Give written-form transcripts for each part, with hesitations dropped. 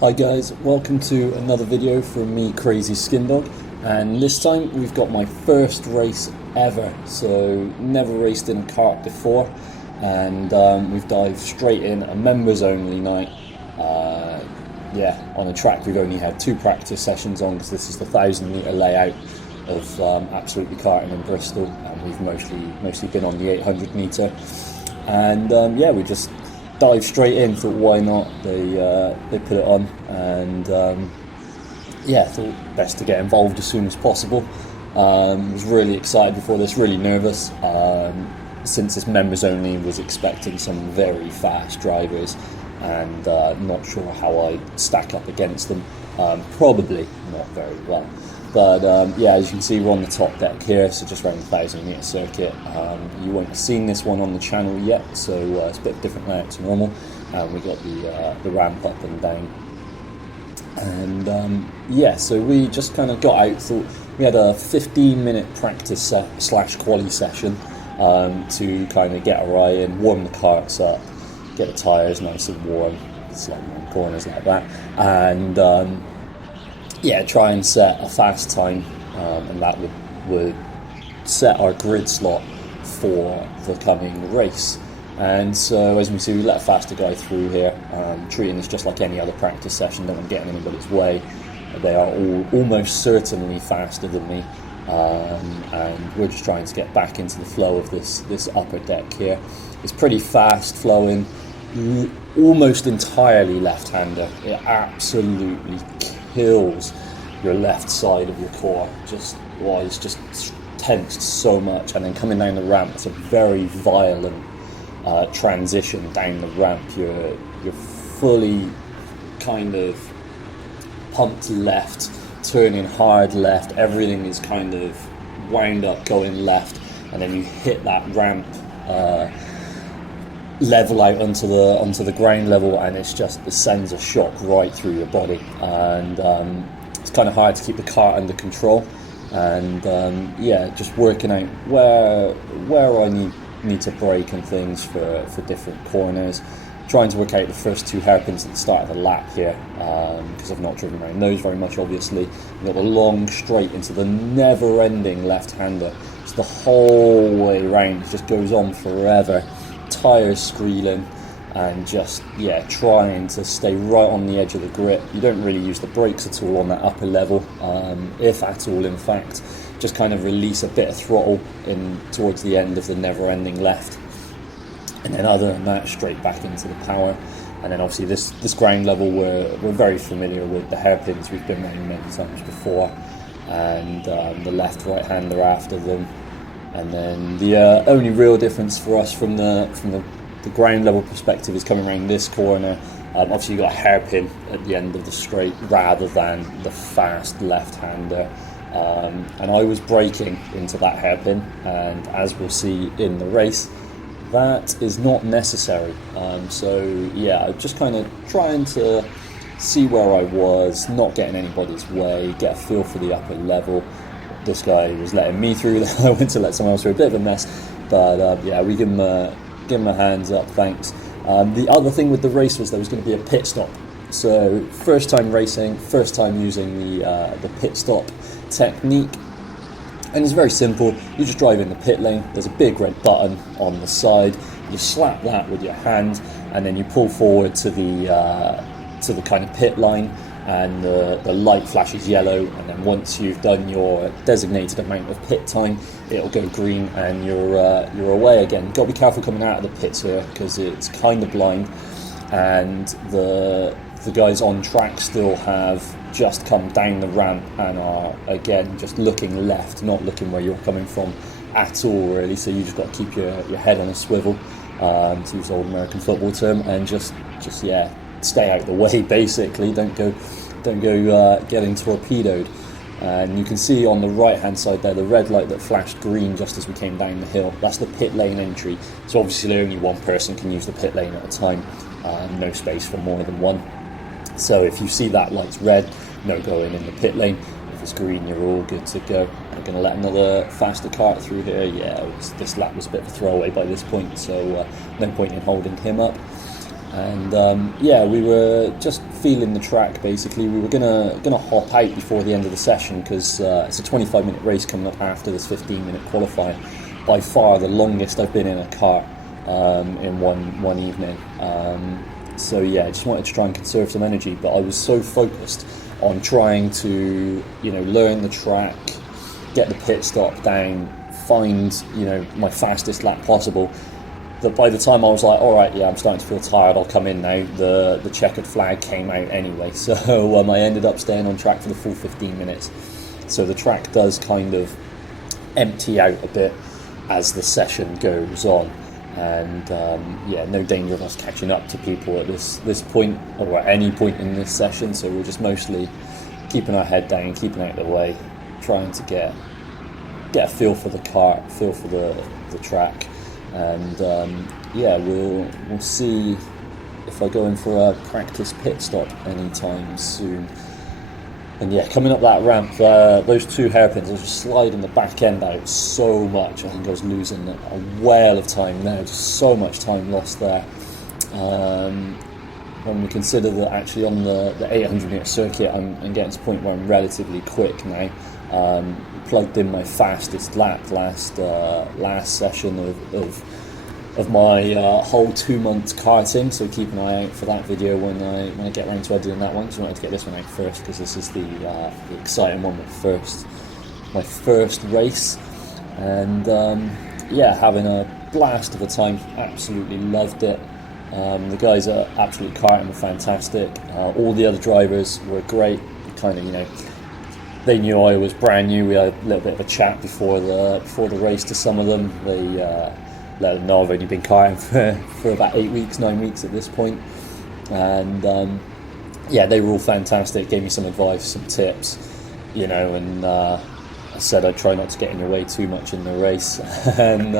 Hi guys, welcome to another video from me, Crazy Skin Dog, and this time we've got my first race ever. So never raced in a kart before, and we've dived straight in a members only night. On a track we've only had 2 practice sessions on, because this is the 1,000-metre layout of Absolutely Karting in Bristol, and we've mostly been on the 800-metre. And we just dive straight in. Thought, why not? They put it on, and thought best to get involved as soon as possible. Was really excited before this, really nervous. Since this members only, was expecting some very fast drivers, and not sure how I stack up against them. Probably not very well. But as you can see, we're on the top deck here, so just around the 1,000-metre circuit. You won't have seen this one on the channel yet, so it's a bit different layout to normal. We got the ramp up and down. And so we just kind of got out, thought we had a 15-minute practice / quali session to kind of get our eye in, warm the karts up, get the tyres nice and warm, slide around corners like that, and try and set a fast time, and that would set our grid slot for the coming race. And so, as we see, we let a faster guy through here, treating this just like any other practice session, don't want to get in anybody's way. They are all almost certainly faster than me, and we're just trying to get back into the flow of this upper deck here. It's pretty fast flowing, almost entirely left-hander. It absolutely kills your left side of your core. It's just tensed so much, and then coming down the ramp, it's a very violent transition down the ramp. You're fully kind of pumped left, turning hard left. Everything is kind of wound up going left, and then you hit that ramp level out onto the ground level, and it sends a shock right through your body, and it's kind of hard to keep the car under control. And just working out where I need to brake and things for different corners, trying to work out the first 2 hairpins at the start of the lap here, because I've not driven around those very much, obviously. You've got the long straight into the never-ending left-hander. It's the whole way around, it just goes on forever. Tyres squealing, and just trying to stay right on the edge of the grip. You don't really use the brakes at all on that upper level, if at all, in fact. Just kind of release a bit of throttle in towards the end of the never-ending left, and then other than that, straight back into the power. And then obviously this ground level we're very familiar with. The hairpins we've been around many times before, and the left-right hander after them. And then the only real difference for us from the ground level perspective is coming around this corner. Obviously you've got a hairpin at the end of the straight rather than the fast left-hander. And I was braking into that hairpin, and as we'll see in the race, that is not necessary. Just kind of trying to see where I was, not getting anybody's way, get a feel for the upper level. This guy was letting me through. I went to let someone else through, a bit of a mess, but we give him a hands up, thanks. The other thing with the race was there was going to be a pit stop. So first time racing, first time using the pit stop technique, and it's very simple. You just drive in the pit lane. There's a big red button on the side. You slap that with your hand, and then you pull forward to the kind of pit line, and the light flashes yellow, and then once you've done your designated amount of pit time, it'll go green, and you're away again. You've got to be careful coming out of the pits here, because it's kind of blind, and the guys on track still have just come down the ramp and are again just looking left, not looking where you're coming from at all, really. So you just got to keep your head on a swivel, to use the old American football term, and just stay out of the way, basically. Don't go getting torpedoed. And you can see on the right hand side there the red light that flashed green just as we came down the hill. That's the pit lane entry. So obviously only one person can use the pit lane at a time, no space for more than one. So if you see that light's red, no going in the pit lane. If it's green, you're all good to go. We're going to let another faster kart through here. This lap was a bit of a throwaway by this point, so no point in holding him up. And yeah, we were just feeling the track. Basically, we were gonna hop out before the end of the session because it's a 25-minute race coming up after this 15-minute qualifier. By far the longest I've been in a kart in one evening. So yeah, I just wanted to try and conserve some energy, but I was so focused on trying to, learn the track, get the pit stop down, find, my fastest lap possible, that by the time I was like, all right, yeah, I'm starting to feel tired, I'll come in now, the checkered flag came out anyway. So I ended up staying on track for the full 15 minutes. So the track does kind of empty out a bit as the session goes on. And yeah, no danger of us catching up to people at this point or at any point in this session. So we're just mostly keeping our head down, keeping out of the way, trying to get a feel for the kart, feel for the track. And yeah, we'll see if I go in for a practice pit stop anytime soon. And yeah, coming up that ramp, those two hairpins, I was just sliding the back end out so much. I think I was losing a whale of time there, just so much time lost there. When we consider that actually on the 800 metre circuit, I'm getting to the point where I'm relatively quick now. Plugged in my fastest lap last session of my whole 2 months karting, so keep an eye out for that video when I get around to editing that one, because I wanted to get this one out first because this is the exciting one, my first race. And yeah, having a blast of a time, absolutely loved it. The guys at Absolutely Karting were fantastic. All the other drivers were great. Kind of, they knew I was brand new. We had a little bit of a chat before the race to some of them. They let them know I've only been karting for about 9 weeks at this point. And yeah, they were all fantastic, gave me some advice, some tips, and I said I'd try not to get in your way too much in the race. And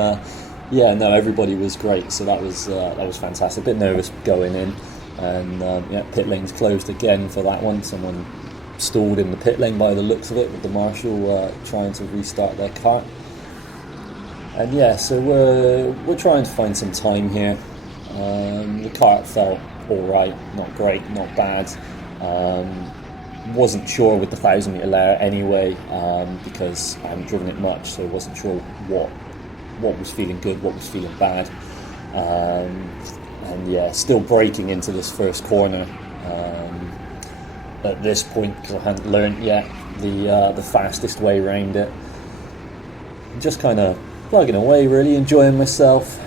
yeah, no, everybody was great, so that was fantastic. A bit nervous going in, and yeah, pit lane's closed again for that one. Someone stalled in the pit lane by the looks of it, with the marshal trying to restart their kart. And yeah, so we're trying to find some time here. The kart felt all right, not great, not bad. Wasn't sure with the 1,000 metre layer anyway, because I haven't driven it much, so wasn't sure what was feeling good, what was feeling bad. And yeah, still braking into this first corner at this point, because I hadn't learnt yet the fastest way around it. Just kind of plugging away, really enjoying myself,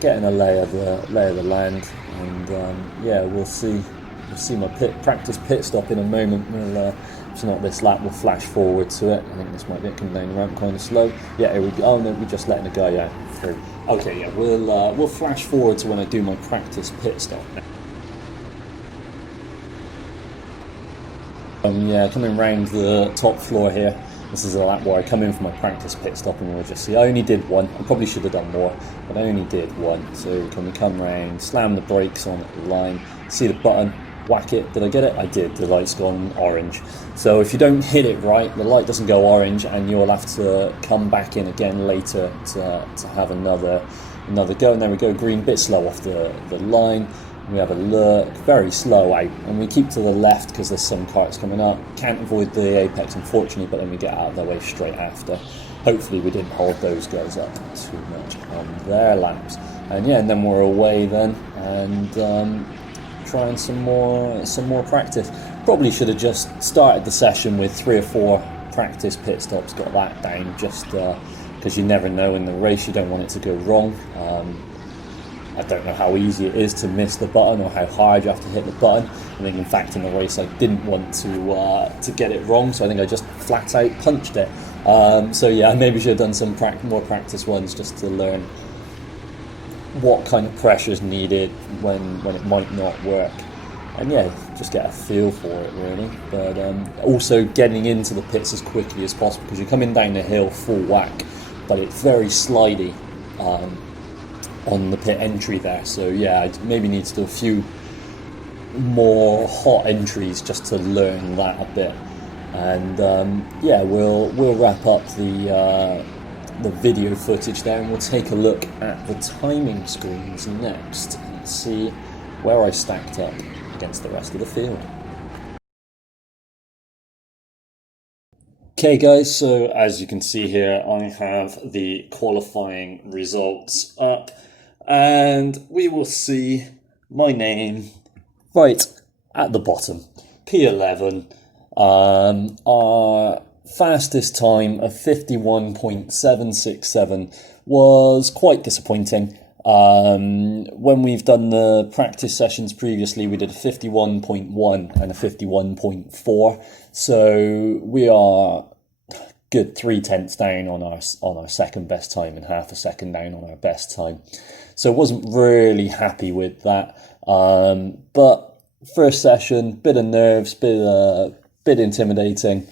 getting a lay of the land. And yeah, we'll see my practice pit stop in a moment. It's not this lap, we'll flash forward to it. I think this might be it, coming down the ramp kind of slow. Yeah, here we go. Oh no, we're just letting the guy out through. Okay, yeah, we'll flash forward to when I do my practice pit stop. Yeah, coming round the top floor here. This is a lap where I come in for my practice pit stop, and we'll just see. I only did one. I probably should have done more, but I only did one. So can we come round, slam the brakes on at the line, see the button, whack it. Did I get it? I did. The light's gone orange. So if you don't hit it right, the light doesn't go orange, and you'll have to come back in again later to have another go. And there we go, green, bit slow off the line. We have a look, very slow out, and we keep to the left because there's some karts coming up. Can't avoid the apex, unfortunately, but then we get out of their way straight after. Hopefully we didn't hold those guys up too much on their laps. And yeah, and then we're away then, and trying some more practice. Probably should have just started the session with 3 or 4 practice pit stops, got that down, just because you never know in the race, you don't want it to go wrong. I don't know how easy it is to miss the button or how hard you have to hit the button. I think, in fact, in the race I didn't want to get it wrong, so I think I just flat out punched it. So yeah, I maybe should have done some more practice ones just to learn what kind of pressure is needed when it might not work. And yeah, just get a feel for it really. But also getting into the pits as quickly as possible, because you're coming down the hill full whack, but it's very slidey on the pit entry there. So yeah, I maybe need to do a few more hot entries just to learn that a bit. And yeah, we'll wrap up the video footage there, and we'll take a look at the timing screens next and see where I stacked up against the rest of the field. Okay guys, so as you can see here, I have the qualifying results up, and we will see my name right at the bottom. P11, our fastest time of 51.767 was quite disappointing. When we've done the practice sessions previously, we did a 51.1 and a 51.4. So we are good 0.3 down on our second best time and half a second down on our best time. So wasn't really happy with that. But first session, bit of nerves, bit intimidating,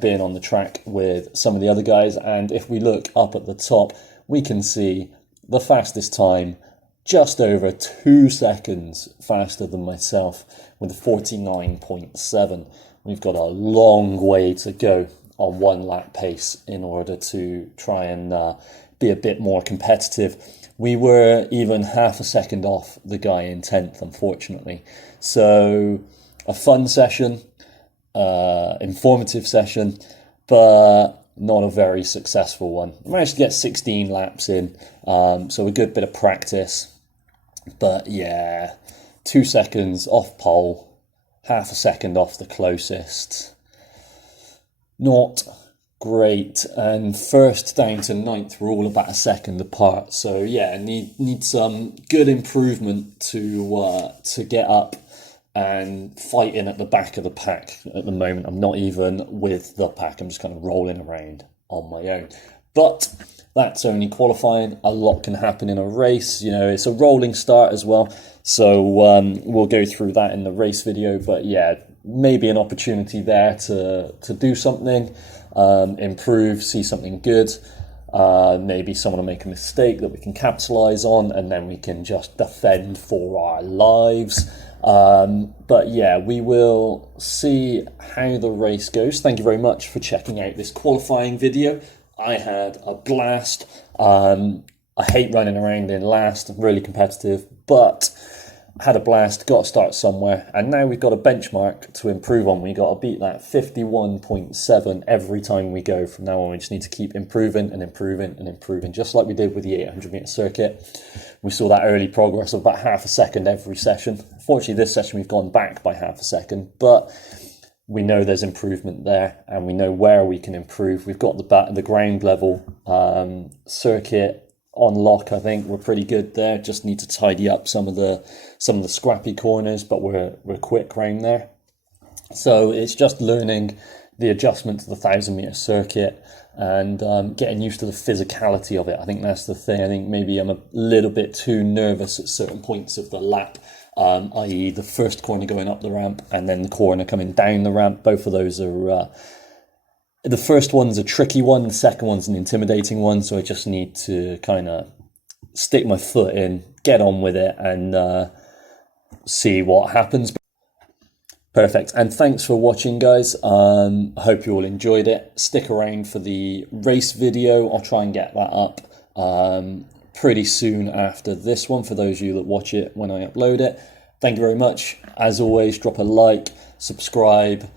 being on the track with some of the other guys. And if we look up at the top, we can see the fastest time, just over 2 seconds faster than myself, with 49.7. We've got a long way to go on 1 lap pace in order to try and be a bit more competitive. We were even half a second off the guy in 10th, unfortunately. So a fun session, informative session, but not a very successful one. I managed to get 16 laps in, so a good bit of practice. But yeah, 2 seconds off pole, half a second off the closest. Not great. And first down to 9th, we're all about a second apart. So yeah, need some good improvement to get up and fighting at the back of the pack. At the moment, I'm not even with the pack. I'm just kind of rolling around on my own. But that's only qualifying. A lot can happen in a race. You know, it's a rolling start as well. So we'll go through that in the race video. But yeah, maybe an opportunity there to do something, improve, see something good. Maybe someone will make a mistake that we can capitalize on, and then we can just defend for our lives. But yeah, we will see how the race goes. Thank you very much for checking out this qualifying video. I had a blast. I hate running around in last. I'm really competitive, but had a blast, got to start somewhere, and now we've got a benchmark to improve on. We got to beat that 51.7 every time we go. From now on, we just need to keep improving and improving and improving, just like we did with the 800 meter circuit. We saw that early progress of about half a second every session. Fortunately, this session we've gone back by half a second, but we know there's improvement there, and we know where we can improve. We've got the ground level circuit on lock. I think we're pretty good there. Just need to tidy up some of the scrappy corners, but we're quick round there. So it's just learning the adjustment to the 1,000 meter circuit and getting used to the physicality of it. I think that's the thing. I think maybe I'm a little bit too nervous at certain points of the lap, i.e. the first corner going up the ramp and then the corner coming down the ramp. Both of those are the first one's a tricky one, the second one's an intimidating one, so I just need to kind of stick my foot in, get on with it, and see what happens. Perfect. And thanks for watching, guys. I hope you all enjoyed it. Stick around for the race video. I'll try and get that up pretty soon after this one for those of you that watch it when I upload it. Thank you very much. As always, drop a like, subscribe,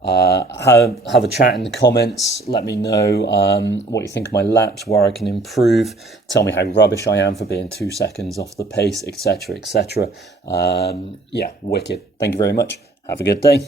have a chat in the comments. Let me know what you think of my laps, where I can improve. Tell me how rubbish I am for being 2 seconds off the pace, etc., etc. Yeah, wicked. Thank you very much. Have a good day.